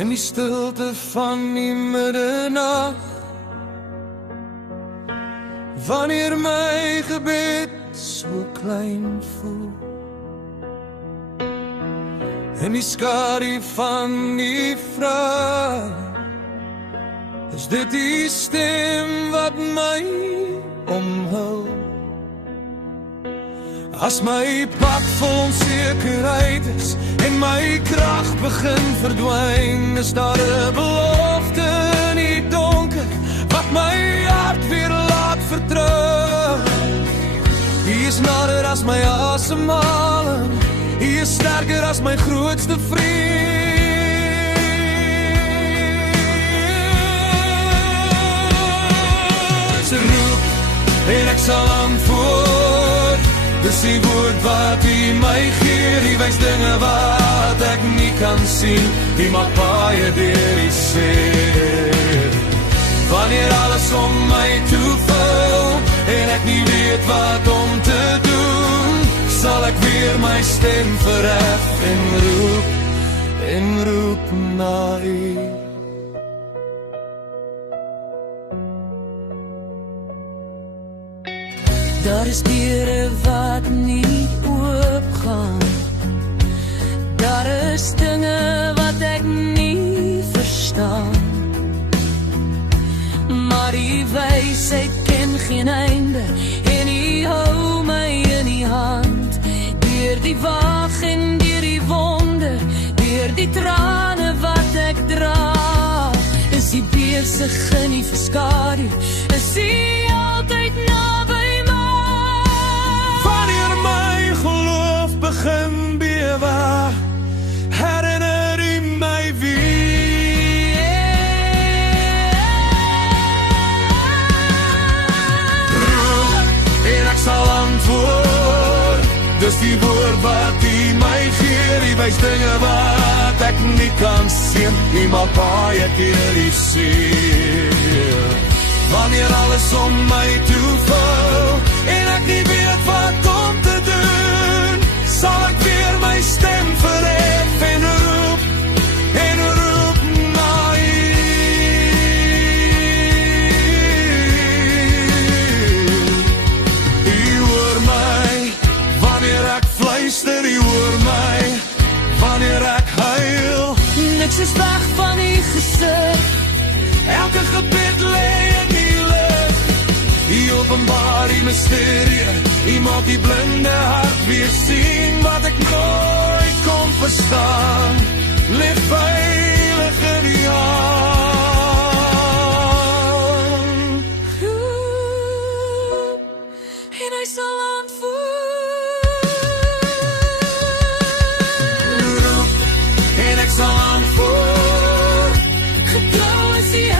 in die stilte van die middernag. Wanneer my gebed so klein voel, in die skadu van die vraag, is dit die stem wat my omhul. As my pad vol onsekerheid is en my krag begin verdwyn, is daar 'n belofte in die donker wat my hart weer laat vertrou. Hy is nader as my asemhaling, hy is sterker as my grootste vriend. Sy roep en ek sal antwoord, dis die woord wat hy my gee, die wys dinge wat ek nie kan sien, die maak baie deur die see. Wanneer alles om my toevul en ek nie weet wat om te doen, sal ek weer my stem verhef en roep na U. Daar is deure wat nie oopgaan, daar is dinge wat ek nie verstaan, maar die wysheid ken geen einde en U hou my in die hand. Deur die wag en deur die wonder, deur die trane wat ek dra, is U besig in die verskadu, is U altyd naby my. Wanneer my geloof begin bewe, herinner U my wie roep en ek sal antwoord, dis die woord wat U my gee, die wys dinge wat ek nie kan sien, U maak baie keer die see. Wanneer alles om my toevul en ek nie weet wat om te doen, sal ek weer my stem verhef en roep na U. U hoor my wanneer ek fluister, U hoor my wanneer ek huil. Niks is weg van U gesig, elke gebed lê in die lig. U openbaar die misterie, U maak die blinde hart weer sien, wat ek nooit kon verstaan, lig veilig in U hand. Roep en hy sal antwoord, roep en ek sal antwoord, getrou is die